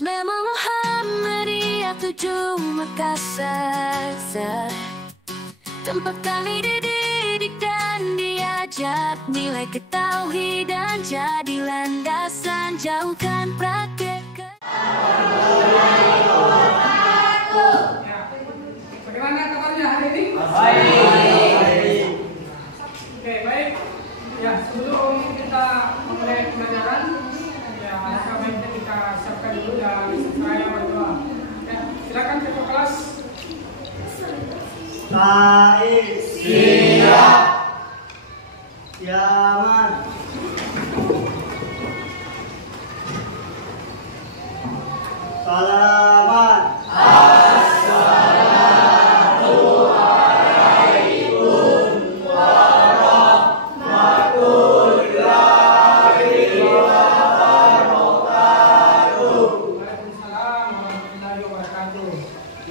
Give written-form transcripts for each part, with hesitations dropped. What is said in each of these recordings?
Nama Muhammadiyah 7 Makassar, tempat kami dididik dan diajar nilai ketauhidan jadi landasan, jauhkan praktek. Bagaimana kabarnya hari ini? Baik. Oke, baik. Ya, sebelum kita memulai pembelajaran, ya alangkah baiknya kita siapkan dulu dan saya berdoa. Ya, silakan ketua kelas. Baik. Siap. Siaman. Salaman.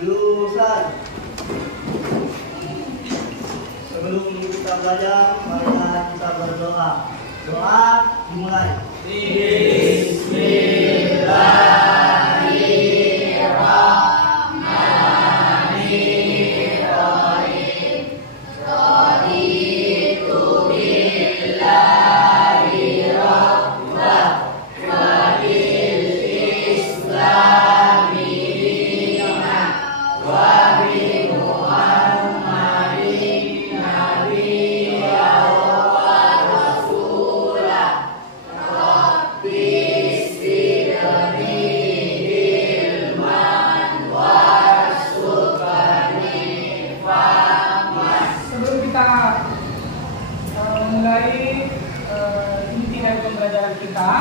Jurusan. Sebelum kita belajar, marilah kita berdoa. Doa dimulai. Sebelum kita mulai inti dari pembelajaran kita,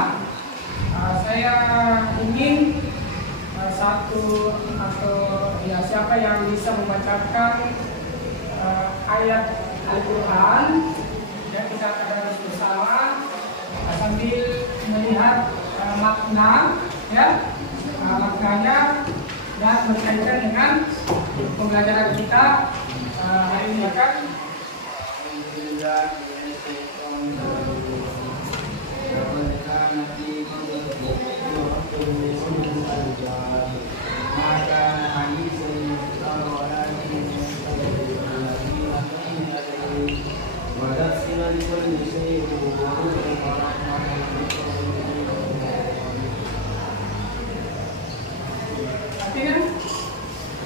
saya ingin satu atau ya siapa yang bisa membacakan ayat Al-Quran, ya kita akan bersama sambil melihat makna, ya maknanya dan berkaitan dengan pembelajaran kita hari ini akan.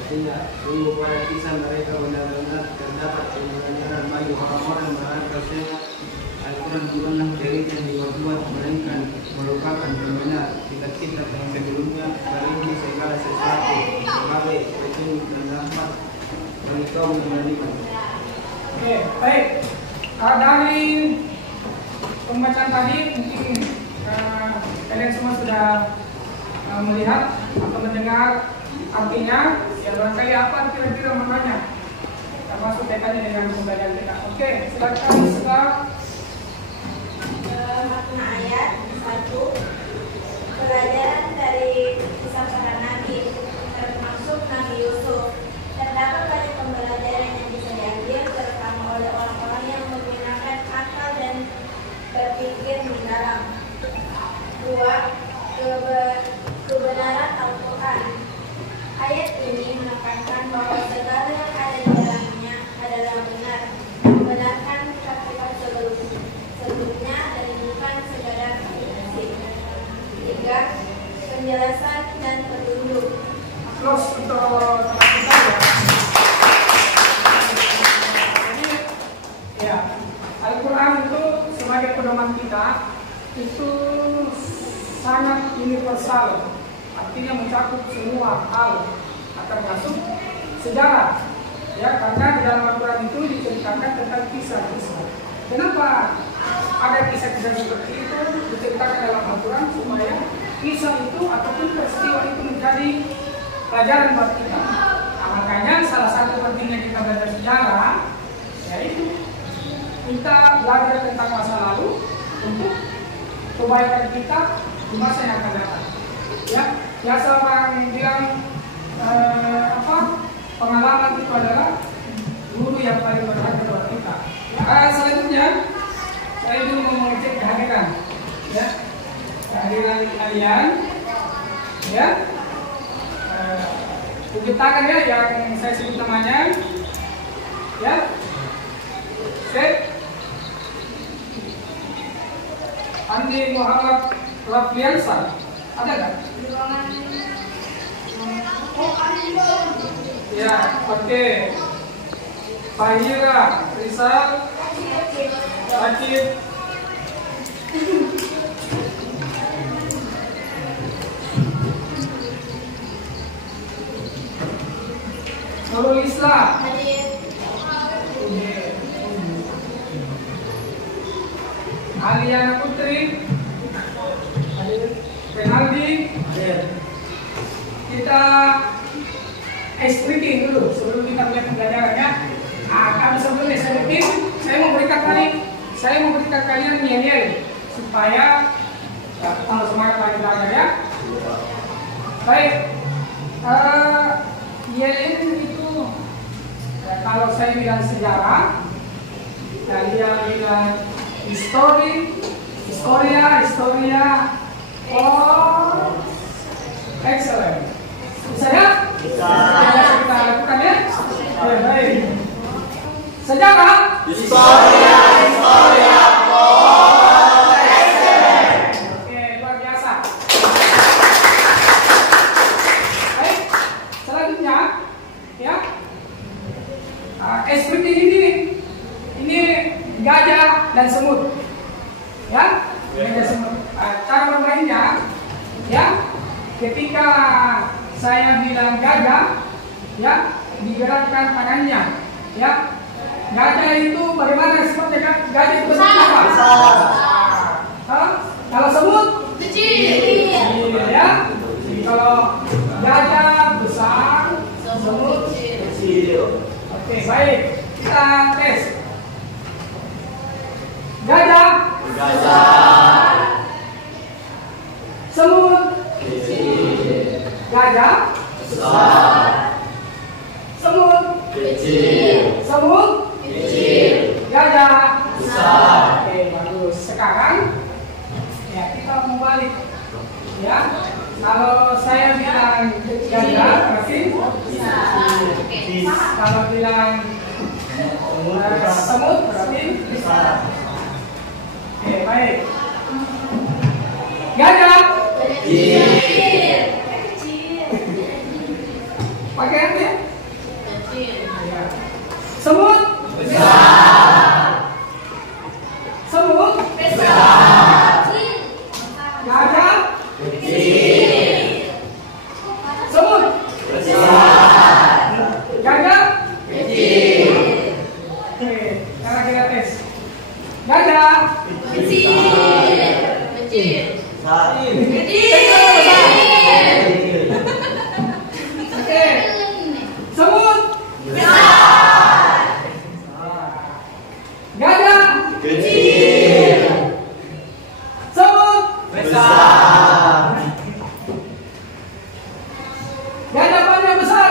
Artinya, upaya kisah mereka benar-benar terdapat pembelajaran bagi orang-orang barangkali Al-Quran bukanlah cerita yang dibuat melainkan merupakan pembenar kitab-kitab yang sebelumnya dari segala sesuatu sebagai petunjuk dan rahmat bagi kaum yang beriman. Oke, baik. Dari pembacaan tadi mungkin kalian semua sudah melihat atau mendengar artinya, ya barangkali apa kira-kira maknanya termasuk kaitannya dengan pembelajaran kita. Oke, silakan Ustaz. Makna ayat 1, pelajaran dari kisah para nabi termasuk Nabi Yusuf. Terdapat banyak pembelajaran yang bisa diambil terutama oleh orang-orang yang menggunakan akal dan berpikir mendalam. 2. Kebenaran Al-Quran. Ayat ini menekankan bahwa segala yang ada di dalamnya adalah benar, membenarkan kitab-kitab sebelumnya dan bukan sekadar fiksi. 3. Penjelasan dan petunjuk. Close untuk teman kita ya. Jadi, ya, Al-Quran itu sebagai pedoman kita itu sangat universal. Artinya mencakup semua hal, termasuk sejarah. Ya, karena di dalam Al-Quran itu diceritakan tentang kisah-kisah. Kenapa ada kisah-kisah seperti itu diceritakan dalam Al-Quran? Supaya kisah itu ataupun peristiwa itu menjadi pelajaran buat kita. Nah, makanya salah satu pentingnya kita belajar sejarah, yaitu kita belajar tentang masa lalu untuk kebaikan kita di masa yang akan datang. Ya, biasa orang bilang pengalaman itu adalah guru yang paling berharga buat kita. Selanjutnya saya dulu mau mengecek kehadiran, ya kehadiran kalian. Ya, tunjuk tangan ya yang saya sebut namanya. Ya, set. Andi Muhammad Rafliansa, ada nggak? Ya, oke. Fahira, Rizal, Akib, Nurul Islam, Aliana Putri, Renaldi. Kita speaking dulu sebelum kita mulai pembelajarannya. Kami sebelumnya saya memberikan kalian yel supaya tambah semangat lagi belajar ya. Baik, yel itu kalau saya bilang sejarah, kalian bilang historia. Oh, excellent. Bisa ya? Bisa. Kita lakukan ya. Baik. Sejarah. Historia. Oh, excellent. Oke, luar biasa. Baik, selanjutnya ya. Seperti ini gajah dan semut. Ya, gajah semut. Cara bermainnya ya, ketika saya bilang gajah, ya digerakkan tangannya, ya. Gajah itu bagaimana sifatnya? Gajah itu seperti apa? Besar. Kalau semut kecil, ya. Kalau gajah besar, semut kecil. Oke, baik. Kita tes. Gajah. Semut. Gajah. Semut. Semut. Gajah. Oke, bagus. Sekarang ya kita membalik. Ya. Kalau saya bilang gajah, berarti kalau bilang semut, berarti oke, baik. Gajah. Pakai apa ya? Semut. Semut. Gajah. Semut. Gajah. Oke, sekarang kita tes. Gajah. Oke. Semut. Gajah. Semut. Gajah panjang besar.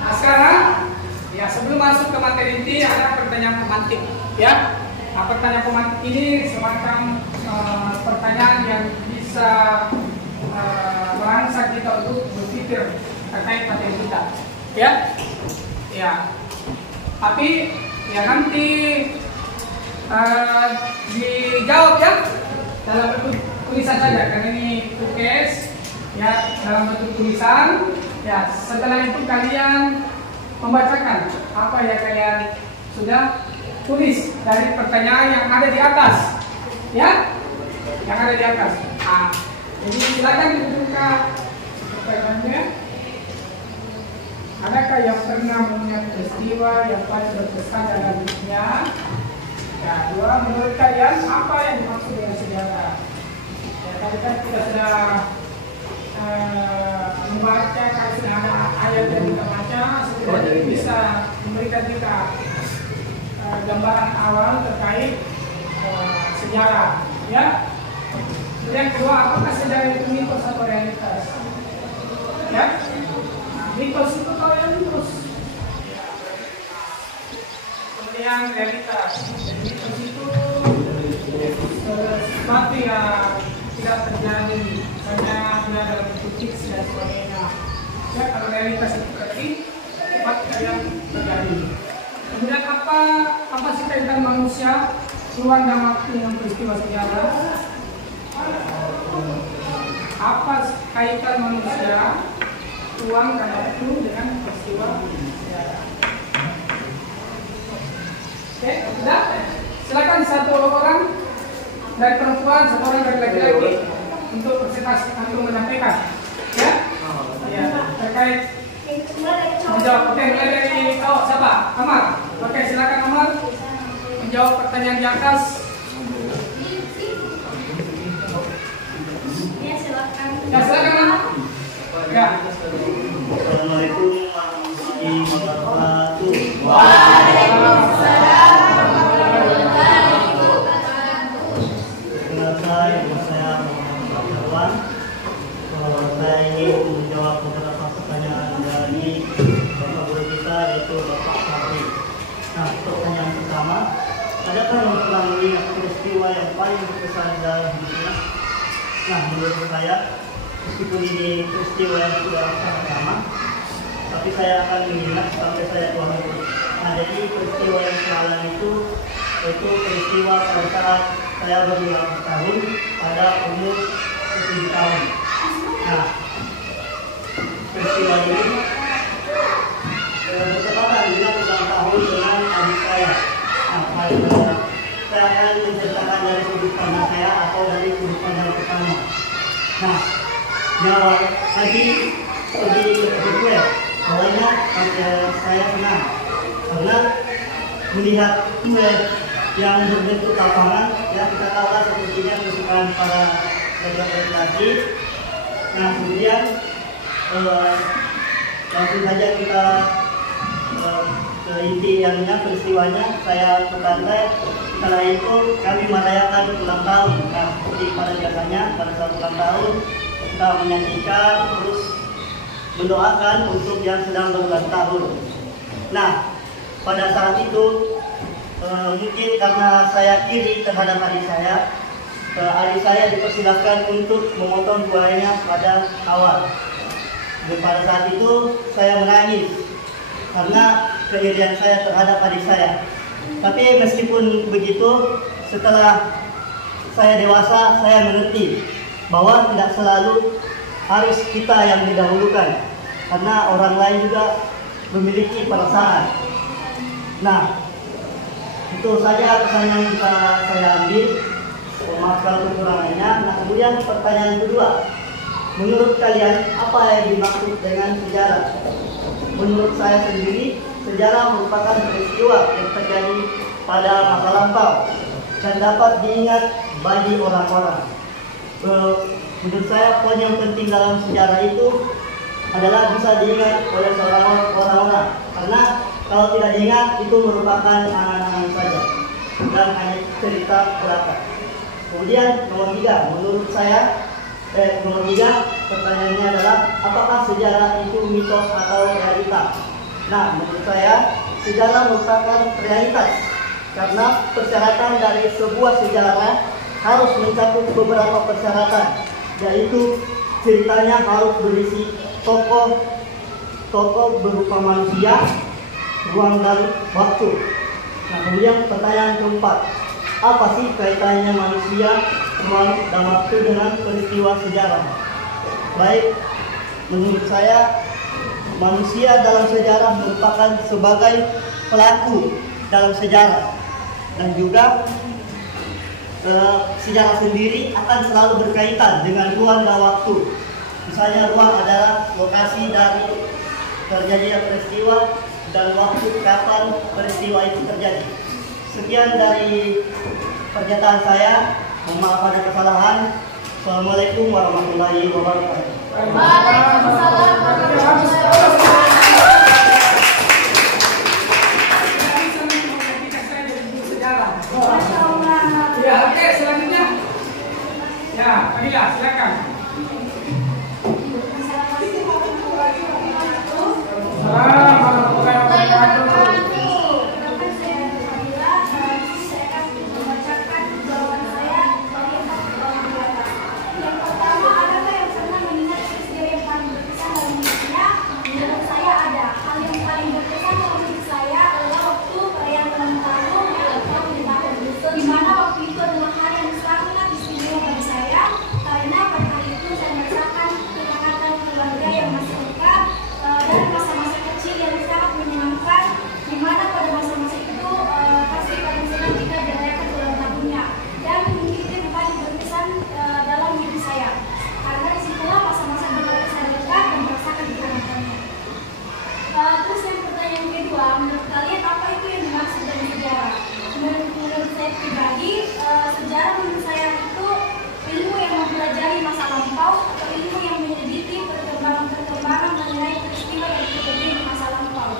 Nah, sekarang ya sebelum masuk ke materi inti ada pertanyaan pemantik ya. Nah, pertanyaan pemantik ini semacam pertanyaan yang bisa merangsang kita untuk berpikir terkait materi kita ya. Ya. Tapi ya nanti dijawab ya dalam bentuk tulisan saja karena ini tugas ya, dalam bentuk tulisan ya. Setelah itu kalian membacakan apa yang kalian sudah tulis dari pertanyaan yang ada di atas ya, yang ada di atas. Nah, jadi silakan dibuka pertanyaannya. Adakah yang pernah melihat peristiwa yang paling berkesan dalam hidupnya? Ya, dua, menurut kalian apa yang dimaksud dengan sejarah? Ya, tadi kan kita sudah membaca, kalau sudah ada ayat yang kita baca, setidaknya bisa memberikan kita gambaran awal terkait sejarah. Ya. Yang kedua, apakah sejarah itu mitos atau realitas? Ya. Mitos itu kalau yang mitos. yang realitas. Jadi mitos itu sesuatu yang tidak terjadi, misalnya ada dalam bentuk fiksi dan sebagainya. Ya, kalau realitas itu berarti fakta yang terjadi. Kemudian apa sih kaitan manusia, ruang dan waktu dengan peristiwa sejarah? Apa kaitan manusia, ruang dan waktu dengan peristiwa sejarah? Oke, sudah? Silakan satu orang dari perempuan, satu orang dari laki-laki untuk presentasi atau menyampaikan. Ya? Ya, terkait menjawab. Oke, mulai dari siapa? Amar. Oke, silakan Amar menjawab pertanyaan di atas. Ya, silakan. Ya, silakan Amar. Ya. Assalamualaikum warahmatullahi wabarakatuh. Waalaikumsalam. Saya ingin menjawab beberapa pertanyaan dari Bapak Guru kita, yaitu Bapak Fahri. Nah, pertanyaan pertama, adakah yang pernah melihat peristiwa yang paling berkesan dalam hidupnya? Nah, menurut saya, meskipun ini peristiwa yang sudah sangat lama, tapi saya akan mengingat sampai saya tua nanti. Nah, jadi peristiwa yang saya itu peristiwa pada saat saya berulang tahun pada umur 7 tahun. Nah, peristiwa ini bertepatan dengan ulang tahun dengan adik saya. Nah, saya akan menceritakan dari sudut pandang saya atau dari sudut pandang pertama. Nah, yang tadi pergi ke kue, awalnya saya senang karena melihat kue yang berbentuk lapangan, yang kita tahu sepertinya kesukaan para laki-laki. Nah, kemudian langsung saja kita ke inti yang peristiwanya. Saya ke pantai. Setelah itu kami merayakan ulang tahun. Nah, seperti pada biasanya pada saat ulang tahun kita menyanyikan terus mendoakan untuk yang sedang berulang tahun. Nah, pada saat itu mungkin karena saya iri terhadap adik saya dipersilakan untuk memotong buahnya pada awal. Dan pada saat itu saya menangis karena keirian saya terhadap adik saya. Tapi meskipun begitu, setelah saya dewasa, saya mengerti bahwa tidak selalu harus kita yang didahulukan, karena orang lain juga memiliki perasaan. Nah, itu saja pesan yang bisa saya ambil. Maaf kalau kekurangannya. Nah, kemudian pertanyaan kedua, menurut kalian apa yang dimaksud dengan sejarah? Menurut saya sendiri, sejarah merupakan peristiwa yang terjadi pada masa lampau dan dapat diingat bagi orang-orang. Menurut saya, poin yang penting dalam sejarah itu adalah bisa diingat oleh seorang orang-orang, karena kalau tidak diingat itu merupakan angan-angan saja dan hanya cerita belaka. Kemudian nomor 3, menurut saya nomor 3 pertanyaannya adalah apakah sejarah itu mitos atau realitas? Nah, menurut saya sejarah merupakan realitas karena persyaratan dari sebuah sejarah harus mencakup beberapa persyaratan, yaitu ceritanya harus berisi tokoh berupa manusia, ruang dan waktu. Nah, kemudian pertanyaan keempat, apa sih kaitannya manusia, ruang dan waktu dengan peristiwa sejarah? Baik, menurut saya manusia dalam sejarah merupakan sebagai pelaku dalam sejarah, dan juga sejarah sendiri akan selalu berkaitan dengan ruang dan waktu. Misalnya ruang adalah lokasi dari terjadinya peristiwa dan waktu kapan peristiwa itu terjadi. Sekian dari pernyataan saya. Mohon maaf ada kesalahan. Assalamualaikum warahmatullahi wabarakatuh. Waalaikumsalam warahmatullahi wabarakatuh. Ya, oke, selanjutnya. Ya, Fadila, silakan. Assalamualaikum warahmatullahi wabarakatuh. masa lampau atau ilmu yang menyelidiki perkembangan mengenai peristiwa yang terjadi di masa lampau.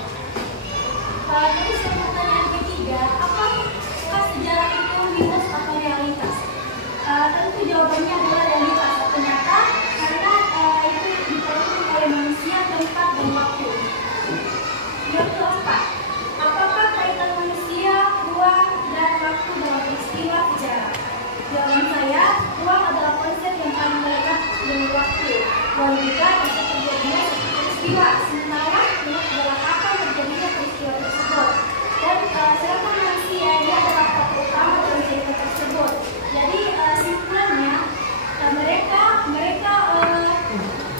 Terus yang pertanyaan ketiga, apakah sejarah itu mitos atau realitas? Tentu jawabannya adalah realitas atau nyata, karena itu ditentukan oleh manusia, tempat, dan waktu. Yang keempat, apakah kaitan manusia, ruang, dan waktu dalam peristiwa sejarah? Jawaban saya, ruang adalah konsep yang paling melekat dengan waktu. Ruang juga dapat terjadinya satu peristiwa, sementara ruang adalah kapan terjadinya peristiwa tersebut. Dan sedangkan manusia dia adalah tokoh utama dalam cerita tersebut. Jadi simpulannya mereka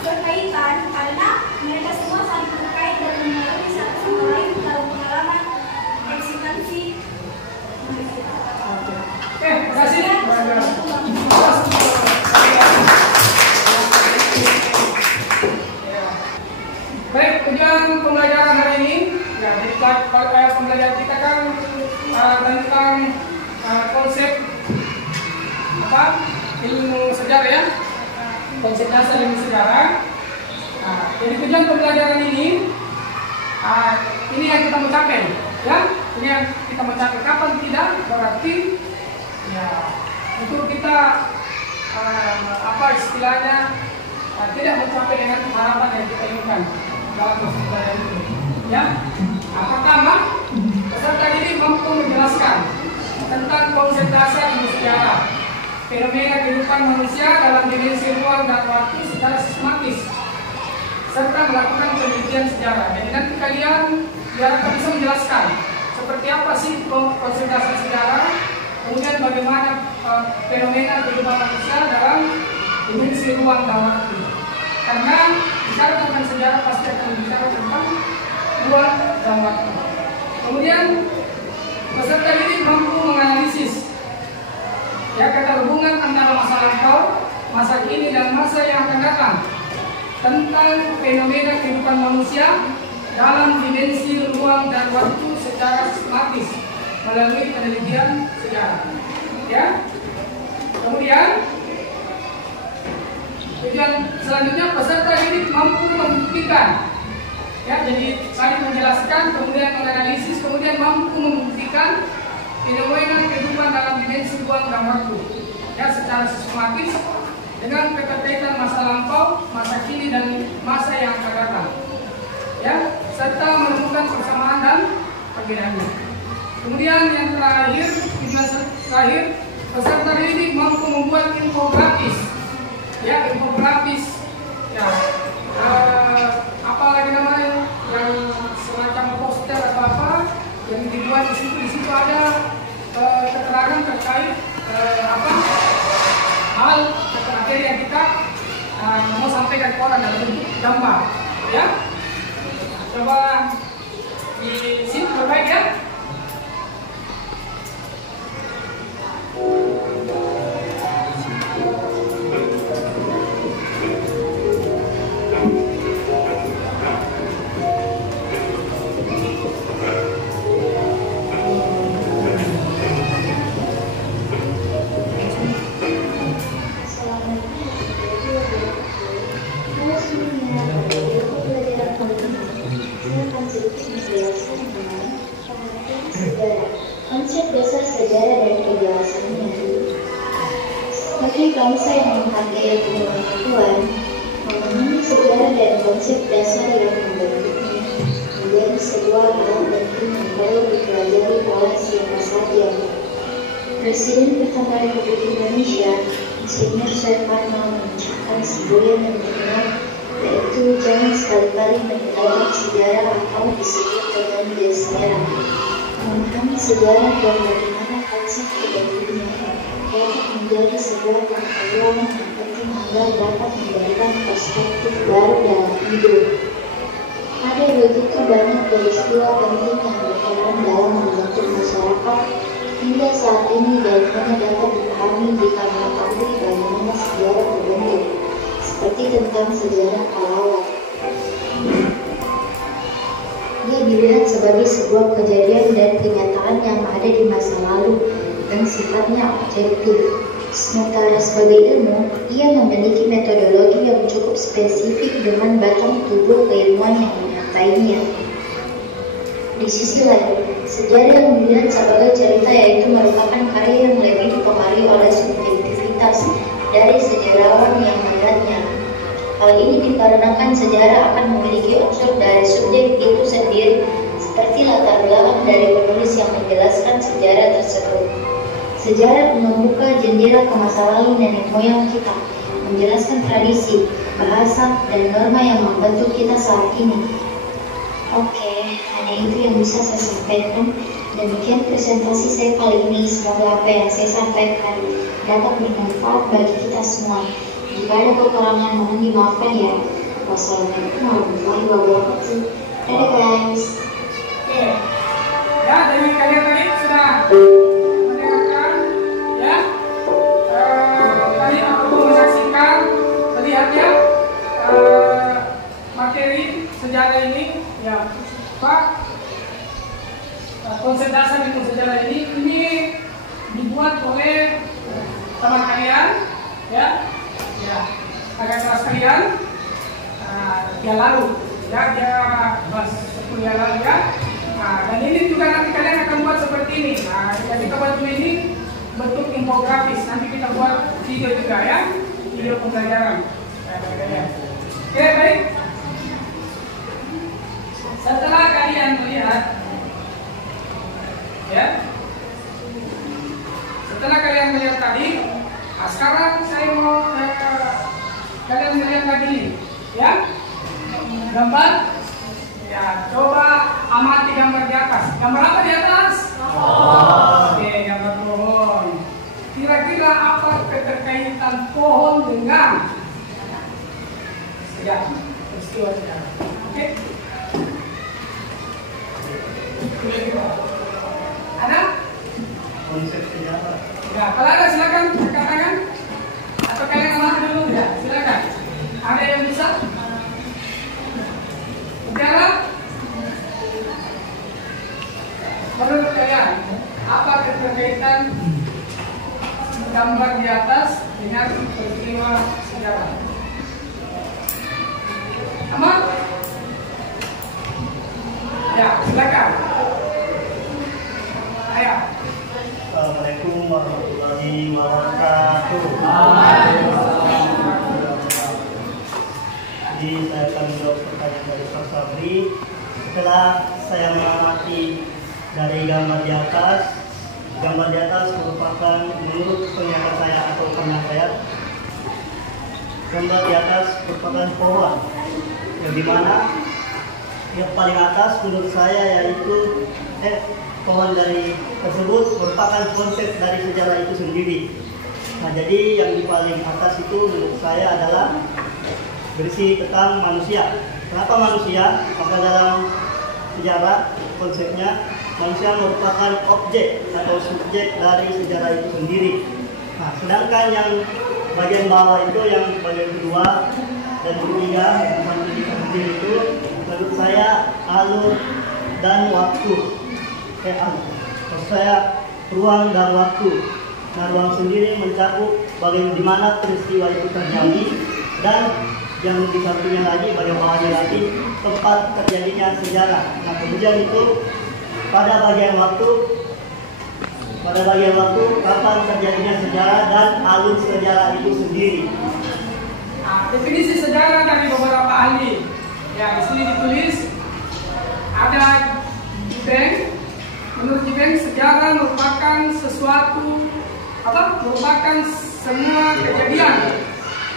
berkaitan karena mereka semua saling terkait dan mengalami satu sama lain dalam pengalaman eksistensi. Terima kasih. Baik, tujuan pembelajaran hari ini, ya, jadi pembelajaran kita kan tentang konsep ilmu sejarah, ya, konsep dasar ilmu sejarah. Jadi tujuan pembelajaran ini yang kita mau capai, ya, ini yang kita mau capai. Kapan tidak berarti, ya, untuk kita istilahnya tidak mencapai dengan harapan yang kita inginkan dalam proses belajar itu, ya. Pertama, peserta didik mampu menjelaskan tentang konsep dasar ilmu sejarah, fenomena kehidupan manusia dalam dimensi ruang dan waktu secara sistematis, serta melakukan penelitian sejarah. Jadi nanti kalian diharapkan bisa menjelaskan seperti apa sih konsep dasar sejarah, kemudian bagaimana fenomena kehidupan manusia dalam dimensi ruang dan waktu. Karena bicara tentang sejarah pasti akan bicara tentang ruang dan waktu. Kemudian peserta didik mampu menganalisis, ya, keterhubungan antara masa lampau, masa kini, dan masa yang akan datang tentang fenomena kehidupan manusia dalam dimensi ruang dan waktu secara sistematis melalui penelitian sejarah, ya. Kemudian tujuan selanjutnya, peserta didik mampu membuktikan, ya, jadi saling menjelaskan, kemudian menganalisis, kemudian mampu membuktikan fenomena kehidupan dalam dimensi ruang dan waktu, ya, secara sistematis dengan keterkaitan masa lampau, masa kini, dan masa yang akan datang, ya, serta menemukan persamaan dan perbedaannya. Kemudian yang terakhir, peserta didik mampu membuat infografis, ya, ya, apalagi namanya, yang semacam poster atau apa yang dibuat di situ ada keterangan terkait hal materi yang kita mau sampaikan ke orang dalam bentuk gambar, ya. Coba di sini terbaik, ya. Konsep dasar sejarah dan kejelasannya. Sebagai bangsa yang menghargai pengetahuan, memahami sejarah dan konsep dasar yang membentuknya menjadi sebuah hal penting yang perlu dipelajari oleh siapa saja. Presiden pertama Republik Indonesia, Insinyur Soekarno, mengucapkan sebuah yang terkenal, yaitu jangan sekali-kali meninggalkan sejarah atau disebut dengan desejarah. Memahami sejarah dan bagaimana konsep terjadinya dapat menjadi sebuah pengetahuan yang penting agar dapat memberikan perspektif baru dalam hidup. Ada begitu banyak peristiwa penting yang berperan dalam membentuk masyarakat hingga saat ini dan hanya dapat dipahami jika mengetahui bagaimana sejarah terbentuk, seperti tentang sejarah pahlawan. Dia dilihat sebagai sebuah kejadian dan kenyataan yang ada di masa lalu yang sifatnya objektif. Sementara sebagai ilmu, ia memiliki metodologi yang cukup spesifik dengan batang tubuh keilmuan yang menyertainya. Di sisi lain, sejarah yang dilihat sebagai cerita yaitu merupakan karya yang lebih dipengaruhi oleh subjektivitas dari sejarawan yang melihatnya. Hal ini dikarenakan sejarah akan memiliki unsur dari subjek itu sendiri, seperti latar belakang dari penulis yang menjelaskan sejarah tersebut. Sejarah membuka jendela ke masa lalu nenek moyang kita, menjelaskan tradisi, bahasa, dan norma yang membentuk kita saat ini. Oke, hanya itu yang bisa saya sampaikan. Demikian presentasi saya kali ini. Semoga apa yang saya sampaikan dapat bermanfaat bagi kita semua. Jika ada kekurangan, mohon dimaafkan ya. Wassalamualaikum warahmatullahi wabarakatuh. Dadah guys. Oke, ya dari kalian tadi sudah mendengarkan ya. Tadi aku menyaksikan, terlihat ya materi sejarah ini ya Pak. Konsep dasar itu sejarah ini dibuat oleh teman kalian ya agak kelas kalian dia lalu ya dia pas kuliah lalu ya. Dan ini juga nanti kalian akan buat seperti ini. Jadi kita buat ini bentuk infografis, nanti kita buat video juga ya, video pembelajaran. Oke, baik. Setelah kalian melihat ya, setelah kalian melihat tadi, sekarang saya mau kalian melihat lagi ya gambar ya. Coba amati gambar di atas. Gambar apa di atas? Oke, gambar pohon. Kira-kira apa keterkaitan pohon dengan sejarah, peristiwa sejarah? Oke. Ada? Konsep sejarah. Ya, kalau ada silakan angkat tangan. Atau kalian amati dulu ya, silakan. Ada yang bisa? Sejarah? Menurut kalian, apa keterkaitan gambar di atas dengan peristiwa sejarah? Aman? Ya, silakan. Ayo. Assalamualaikum warahmatullahi wabarakatuh. Jadi saya akan menjawab pertanyaan dari Pak Sabri. Setelah saya mengamati dari gambar di atas merupakan menurut penglihatan saya atau pandang saya, gambar di atas merupakan pohon yang dimana yang paling atas menurut saya yaitu pohon dari tersebut merupakan konsep dari sejarah itu sendiri. Nah, jadi yang di paling atas itu menurut saya adalah berisi tentang manusia. Kenapa manusia? Maka dalam sejarah konsepnya manusia merupakan objek atau subjek dari sejarah itu sendiri. Nah, sedangkan yang bagian bawah itu, yang bagian kedua dan ketiga itu menurut saya alur dan waktu. Maksud saya ruang dan waktu. Nah, ruang sendiri mencakup bagaimana peristiwa itu terjadi, dan yang di sampingnya lagi, bagian bawahnya lagi tempat terjadinya sejarah. Nah, kemudian itu pada bagian waktu kapan terjadinya sejarah dan alur sejarah itu sendiri. Nah, definisi sejarah dari beberapa ahli. Ya, di sini ditulis ada Gibeng. Menurut Gibeng, sejarah merupakan merupakan semua kejadian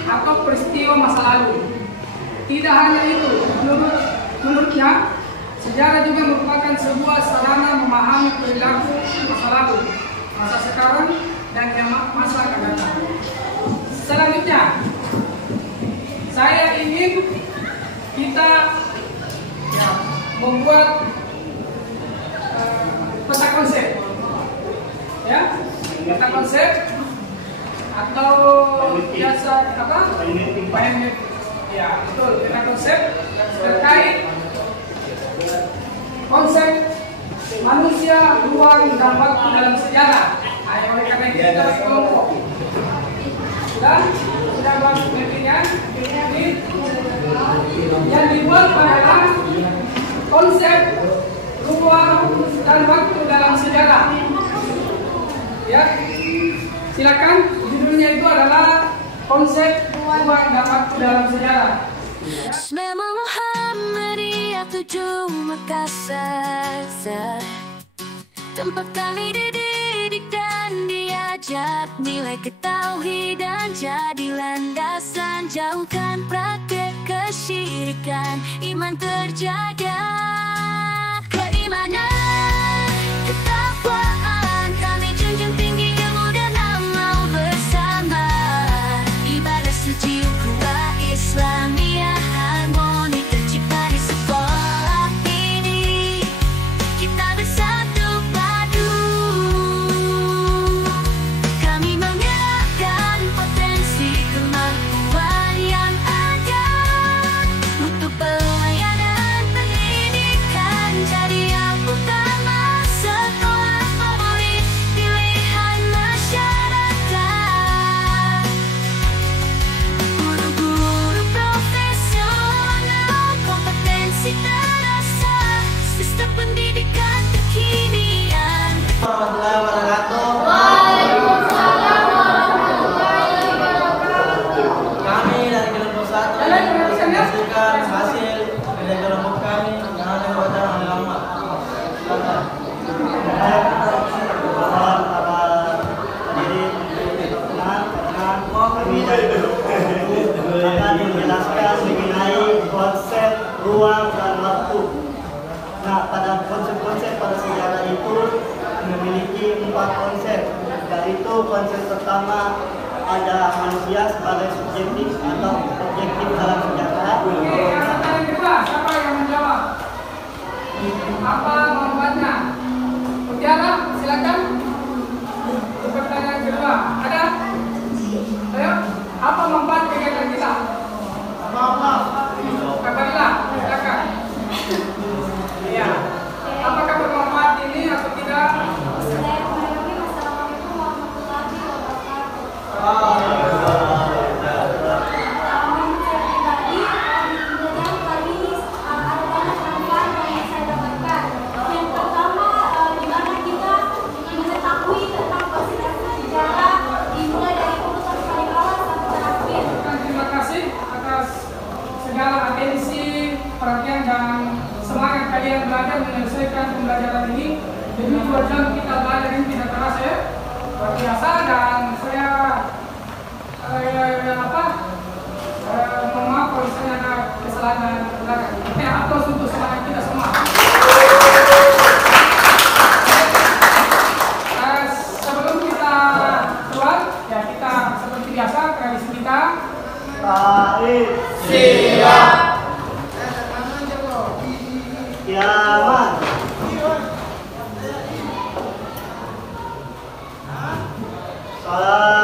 atau peristiwa masa lalu. Tidak hanya itu, menurutnya sejarah juga merupakan sebuah sarana memahami perilaku masa lalu, masa sekarang, dan masa akan datang. Selanjutnya, saya ingin kita membuat peta konsep, ya, peta konsep atau biasa PNMP, ya, betul, peta konsep terkait konsep manusia, ruang, dan waktu dalam sejarah. Oleh karena itu kita bagi kelompok. peristiwa dan waktu dalam sejarah. Ya, silakan. Judulnya itu adalah konsep ruang dan waktu dalam sejarah. Nama Muhammadiyah 7 Makassar, tempat kami dididik dan diajar nilai ketauhidan jadi landasan, jauhkan praktek kesyirikan, iman terjaga, keimanan, ketakwaan kami junjung tinggi, ilmu dan amal bersama, ibadah suci ukhuwah Islamiyah harmoni tercipta di sekolah ini, kita bersatu padu, kami mengerahkan potensi kemampuan yang ada untuk pelayanan pendidikan, jadi yang utama sekolah favorit pilihan masyarakat, guru-guru profesional kompetensi terasa, sistem pendidikan kekinian. Warahmatullahi wabarakatuh. Kami dari kelompok 1 memastikan hasil dari kelompok kami yang ada pada lama. Kami akan menjelaskan mengenai konsep ruang dan waktu. Nah, pada konsep-konsep pada sejarah itu memiliki 4 konsep. Yaitu konsep pertama ada manusia sebagai subjektif atau objektif dalam sejarah. Oke, yang kedua, siapa yang menjawab? Apa manfaatnya? Mutiara, silakan. Untuk pertanyaan kedua, ada? Ayo, apa manfaat kegiatan kita? Katakanlah, silakan. Iya. Apakah bermanfaat ini atau tidak? Terima kasih atas segala atensi, perhatian dan semangat kalian belajar menyelesaikan pembelajaran ini. Jadi 2 jam kita belajar ini tidak terasa ya, luar biasa, dan saya mohon maaf kalau misalnya ada kesalahan dan kekurangan. Oke, aplaus untuk semangat kita semua. Sebelum kita keluar, ya kita seperti biasa tradisi kita. Baik. Siap. Kiamat. Salam.